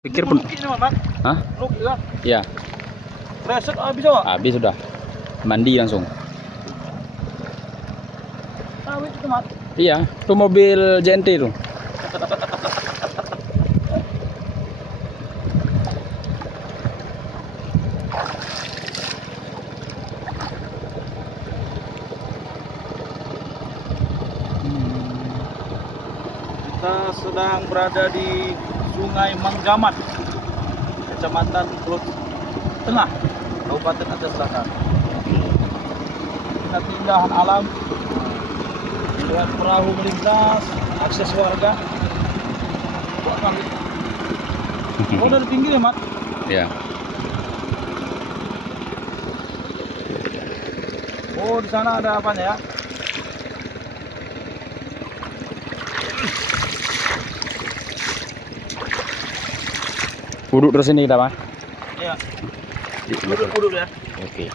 Pikir pun. Hah? Iya. Reset habis apa? Habis sudah. Mandi langsung. Sawit itu, Mat. Iya, itu mobil JNT itu. Kita sedang berada di Sungai Menggamat, Kecamatan Kluet, Tengah, Kabupaten Aceh Selatan. Kita keindahan alam, lihat perahu melintas, akses warga. Oh, dari pinggir ya, Mat? Iya. Oh, di sana ada apanya ya? Duduk terus ini kita, Pak. Iya. Duduk ya. Oke.